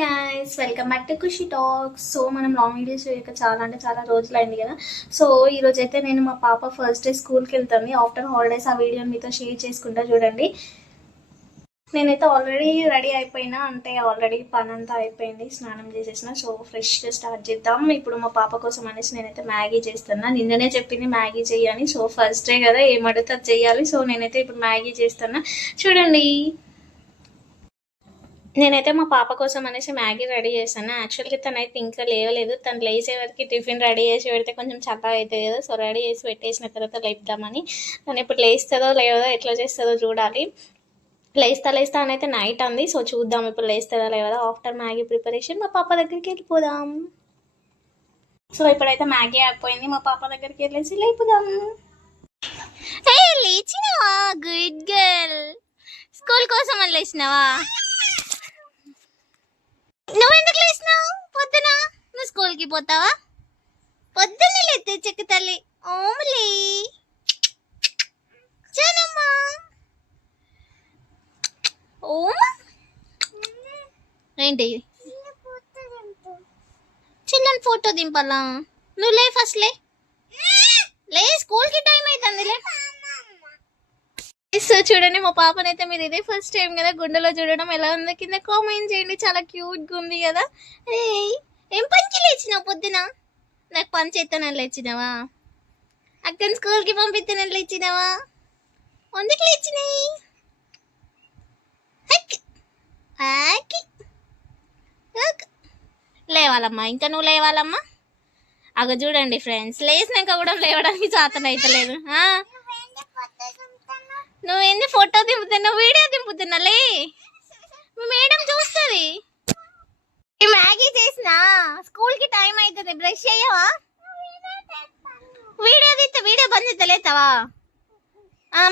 Guys welcome back to Khushi Talks. So మనం long videos చేయక చాలా రోజులు అయింది కదా. సో ఈరోజు అయితే నేను మా పాప ఫస్ట్ డే స్కూల్కి వెళ్తుంది ఆఫ్టర్ హాలిడేస్. ఆ వీడియోని మీతో షేర్ చేసుకుంటా చూడండి. నేనైతే ఆల్రెడీ రెడీ అయిపోయినా, అంటే ఆల్రెడీ పని అంతా అయిపోయింది, స్నానం చేసేసిన. సో ఫ్రెష్గా స్టార్ట్ చేద్దాం. ఇప్పుడు మా పాప కోసం అనేసి నేనైతే మ్యాగీ చేస్తున్నా. నిన్ననే చెప్పింది మ్యాగీ చేయని. సో ఫస్ట్ డే కదా, ఏం అడిగితే అది చేయాలి. సో నేనైతే ఇప్పుడు మ్యాగీ చేస్తున్నా చూడండి. నేనైతే మా పాప కోసం అనేసి మ్యాగీ రెడీ చేశాను. యాక్చువల్గా తనైతే ఇంకా లేవలేదు. తను లేచే వరకు టిఫిన్ రెడీ చేసి పెడితే కొంచెం చల్లగా అవుతుంది కదా. సో రెడీ చేసి పెట్టేసిన తర్వాత లేపుదామని. తను ఇప్పుడు లేస్తుందో లేవదో ఎట్లా చేస్తుందో చూడాలి. లేస్తా అని అయితే నైట్ అంది. సో చూద్దాం ఇప్పుడు లేస్తుందో లేవదో. ఆఫ్టర్ మ్యాగీ ప్రిపరేషన్ మా పాప దగ్గరికి వెళ్ళిపోదాం. సో ఇప్పుడైతే మ్యాగీ అయిపోయింది, మా పాప దగ్గరికి వెళ్ళేసి లేపుదాం. లేచినావా? Good girl. స్కూల్ కోసం అని లేచినావా? నువ్వెందుకు లేచినావు పొద్దున? నువ్వు స్కూల్కి పోతావా? పొద్దున్న లేతే చెక్క తల్లి. ఓమలీ జనమ్మా. ఓమా ఏంటి? చిన్న ఫోటో దింపాలా? నువ్వు లే ఫస్ట్ లే స్కూల్కి టైం అవుతుంది లే. సో చూడండి, మా పాపనైతే మీరు ఇదే ఫస్ట్ టైం కదా గుండెలో చూడడం. ఎలా ఉందో కింద కామెంట్ చేయండి. చాలా క్యూట్గా ఉంది కదా. ఏం పంచి లేచినావు పొద్దున? నాకు పంచి ఎత్తనని లేచినావా? అక్కని స్కూల్కి పంపిస్తానని లేచినావా? ఎందుకు లేచినాయి? లేవాలమ్మా, ఇంకా నువ్వు లేవాలమ్మా. అగ చూడండి ఫ్రెండ్స్, లేచినాక కూడా లేవడానికి చేతన అవుతలేదు. నువ్వేంది ఫోటో దింపుతున్నావు, వీడియో దింపుతున్నాలే, మీ మేడం చూస్తుంది. మ్యాగీ చేసినా, స్కూల్ కి టైం అవుతుంది, బ్రష్ చేయవా? వీడియో తీస్తే వీడియో బంద్ చేస్తలేతావా?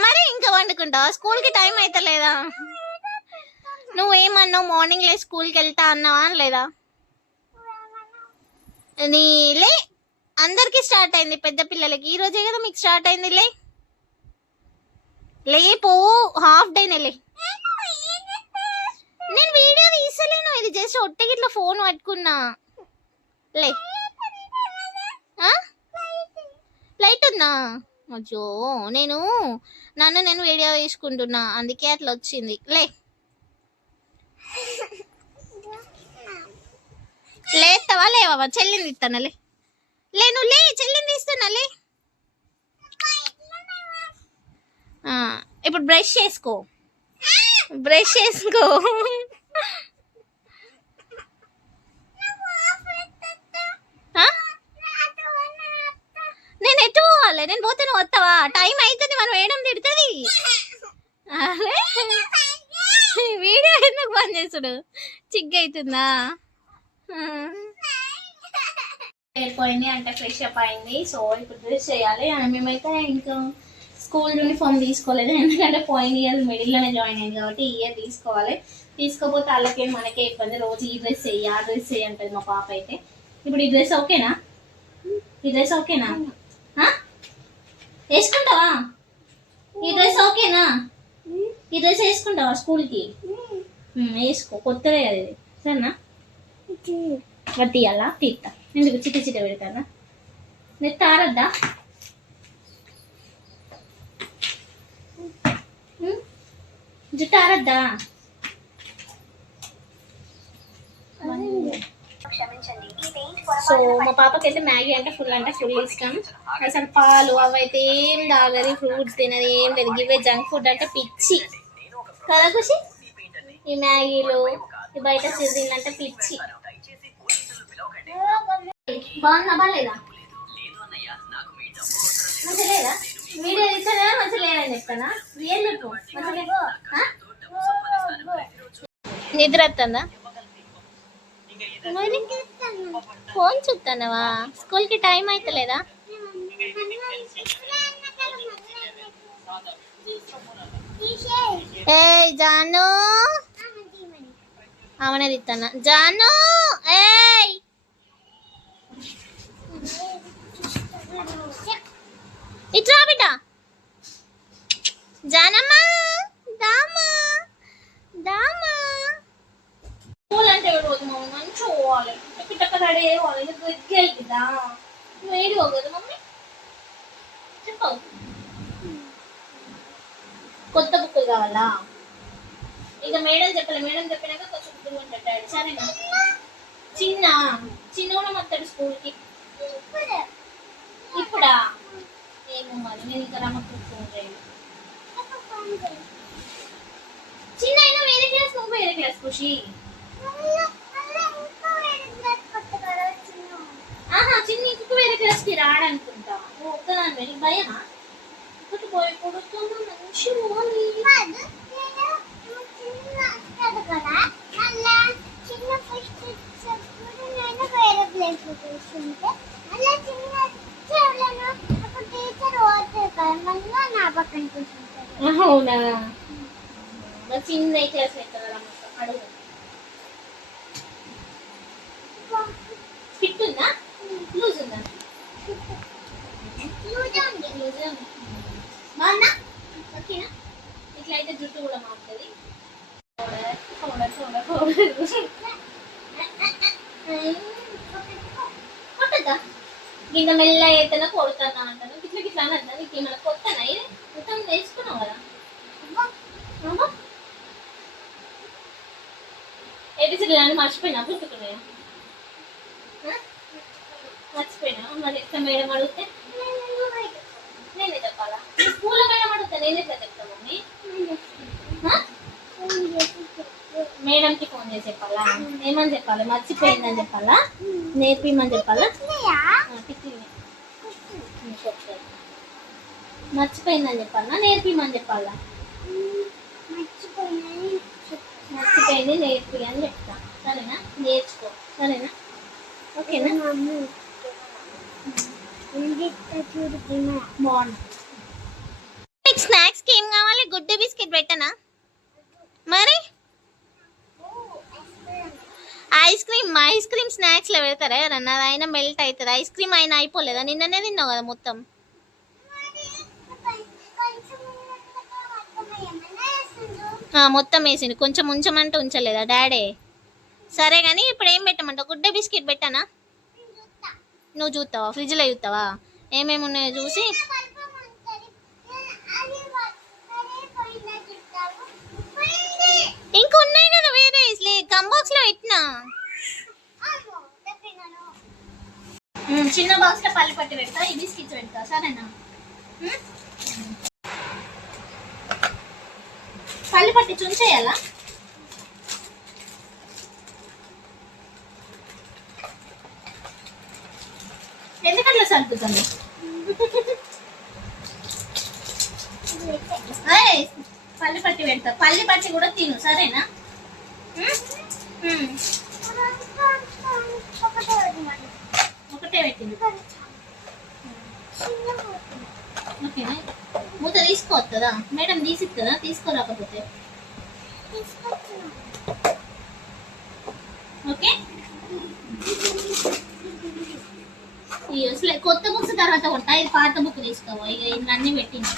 మరి ఇంకా వండుకుంటావా? స్కూల్ కి టైం అవుతలేదా? నువ్వేమన్నావు? మార్నింగ్ లే స్కూల్కి వెళ్తా అన్నావా లేదా? నీలే అందరికి స్టార్ట్ అయింది, పెద్ద పిల్లలకి. ఈ రోజే కదా మీకు స్టార్ట్ అయింది. లేపో, హాఫ్ డే నెలే. నేను వీడియో తీసలేను, ఇది జస్ట్ ఒట్టకి ఇట్లా ఫోన్ పట్టుకున్నా. లే లైట్ ఉందా? అచ్చో, నన్ను వీడియో తీసుకుంటున్నా, అందుకే అట్లా వచ్చింది. లేస్తావా లేవా? చెల్లిని తీస్తానా? నువ్వు లే, చెల్లిని తీస్తున్నా. ఇప్పుడు బ్రష్ చేసుకో. నేను ఎటు పోవాలి? నేను పోతే నువ్వు వస్తావా? టైం అవుతుంది, మనం వేయడం తిడుతుంది. వీడియో ఎందుకు బంద్ చేసుడు? చిగ్గు అవుతుందా? వెళ్ళిపోయింది అంటే ఫ్రెష్ అప్ అయింది. సో ఇప్పుడు డ్రెస్ చేయాలి. మేమైతే ఇంకా స్కూల్ యూనిఫామ్ తీసుకోలేదు, ఎందుకంటే పోయిన ఇయర్ మిడిల్లోనే జాయిన్ అయింది కాబట్టి ఈ ఇయర్ తీసుకోపోతే వాళ్ళకే మనకే ఇబ్బంది. రోజు ఈ డ్రెస్ చెయ్యి, ఆ డ్రెస్ చెయ్యి అంటుంది మా పాప అయితే. ఇప్పుడు ఈ డ్రెస్ ఓకేనా? వేసుకుంటావా? ఈ డ్రెస్ ఓకేనా? ఈ డ్రెస్ వేసుకుంటావా స్కూల్కి? వేసుకో, కొత్తదే కదా ఇది. సరేనా? తీయాలా? తీస్తా. ఎందుకు చిట్ట పెడతానా? మీరు తారద్దా? జుట్టు ఆరద్దా? సో మా పాపకి అయితే మ్యాగీ అంటే ఫుల్ ఇష్టం. అసలు పాలు అవైతే ఏం తాగదు, ఫ్రూట్స్ తినది, ఏం లేదు. ఇవే జంక్ ఫుడ్ అంటే పిచ్చి కదా ఖుషి. ఈ మ్యాగీలు, ఈ బయట సిరిన్ అంటే పిచ్చి. బాగుందా బాగాలేదా? మంచిగా లేదా? వీడియో ఇస్తానా? మంచిగా లేదని చెప్తానా? ఏం చెప్పు? నిద్ర వస్తుందా? మరి ఫోన్ చూస్తానవా? స్కూల్కి టైం అవుతలేదా? ఏ జాను, అవనే తిస్తానా? జాను ఇట్లా బిడ్డ. జానమ్మా దామా స్కూల్ అంటే రోజు మా కూర్చోవాలి పిట్టక రెడీ అయ్యేవాలి దగ్గరికి కదా నువ్వు ఏడివో కదా మమ్మీ చెప్పవు కొత్త బుక్కులు కావాలా ఇక మేడం చెప్పలే మేడం చెప్పినాక కొంచెం బుక్కులు ఉంటాడు సరేనా చిన్న చిన్న కూడా మొత్తాడు స్కూల్కి ఇప్పుడా ఏమో మరి నేను ఇంకా రమ్మకుంటున్నాను చిన్న అయినా వేరే క్లాస్ నువ్వు వేరే క్లాస్ ఖుషి ఆహా చిన్న ఇంకొక వేరే క్లాస్కి రాడనుకుంటా నువ్వు ఒక్కదాని వెళ్ళి భయమా ఒకటి పోయి కొడుతున్నా మంచి అవునా మరి చిన్న క్లాస్ అవుతుందా అడుగు ఫిట్ ఉందా లూజ్ ఉందా బాగున్నా ఓకేనా ఇట్లా అయితే జుట్టు కూడా మారుతుంది కొట్టద్దా గిన్నె మెల్ల అయితేనే కొడుతున్నా అంటాను గిట్ల గిట్లా అనద్దా నీకు ఏమైనా కొట్టనా ఇది మొత్తం నేర్చుకున్నావు కదా ఏబిసిడీ అని మర్చిపోయినా గుర్తుకున్నాయా మర్చిపోయినా మరి ఎట్లా మేడం అడిగితే నేనే చెప్పాలా స్కూల్లో మేడం అడిగితే నేను ఎట్లా చెప్తా మమ్మీ మేడంకి ఫోన్ చేసి చెప్పాలా ఏమని చెప్పాలి మర్చిపోయిందని చెప్పాలా నేర్పిమని చెప్పాలా మర్చిపోయిందని చెప్పాలా నేర్పిమని చెప్పాలా మర్చిపోయింది నేర్పి అని చెప్తా సరేనా నేర్చుకో సరేనా ఓకేనా బాగుంది స్నాక్స్కి ఏం కావాలి గుడ్డు బిస్కెట్ పెట్టనా మరి ఐస్ క్రీమ్ స్నాక్స్లో పెడతారా ఎవరన్నా అయినా మెల్ట్ అవుతుంది ఐస్ క్రీమ్ అయినా అయిపోలేదా నిన్ననే తిన్నావు కదా మొత్తం మొత్తం వేసింది కొంచెం ఉంచమంటే ఉంచలేదా డాడీ సరే కానీ ఇప్పుడు ఏం పెట్టమంటావు గుడ్డ బిస్కెట్ పెట్టానా నువ్వు చూస్తావా ఫ్రిడ్జ్లో చూస్తావా ఏమేమి ఉన్నాయో చూసి ఇంకా ఉన్నాయి కదా వేరే కంబాక్స్లో పెట్టినా చిన్న బాక్స్లో పల్లి పట్టి పెడతా ఈ బిస్కెట్స్ పెడతా సరేనా పల్లి పట్టి చుంచేయాలా ఎందుకట్లా సర్దుతుంది పల్లి పట్టి పెడతా పల్లి పట్టి కూడా తిను సరేనా ఒకటే పెట్టింది ఓకేనా మూత తీసుకోవద్దా మేడం తీసిస్తుందా తీసుకోరాకపోతే ఓకే కొత్త బుక్స్ తర్వాత కొట్టా ఇది పాత బుక్ తీసుకోవా ఇక ఇంట్లో అన్నీ పెట్టింది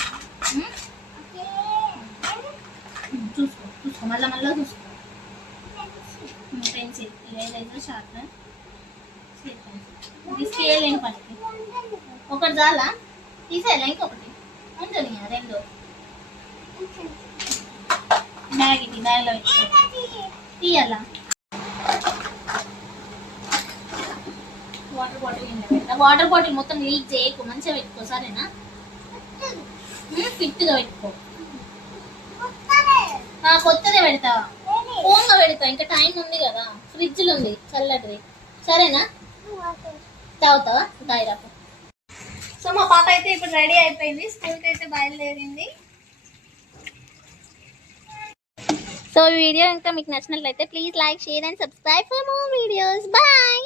చూసుకో చూసుకో మళ్ళీ చూసుకో పెన్సిల్ ఏదైతే షార్ప్నర్ ఇది స్కేల్ ఏం పనికి ఒకటి చాలా తీసేయాలా ఇంకొకటి ఉంటుంది రెండు బ్యాగ్ ఇది బ్యాగ్లో తీయాలా వాటర్ బాటిల్ మొత్తం లీక్ చేయకు మంచిగా పెట్టుకో సరేనా ఫిట్గా పెట్టుకో కొత్తదే పెడతా ఫోన్గా పెడతా ఇంకా టైం ఉంది కదా ఫ్రిడ్జ్లో ఉంది చల్లటిది సరేనా తాగుతావా తాయిరాపు సో మా పాప అయితే ఇప్పుడు రెడీ అయిపోయింది స్కూల్కి అయితే బయలుదేరింది సో ఈ వీడియో ఇంకా మీకు నచ్చినట్లయితే please like share and subscribe for more videos bye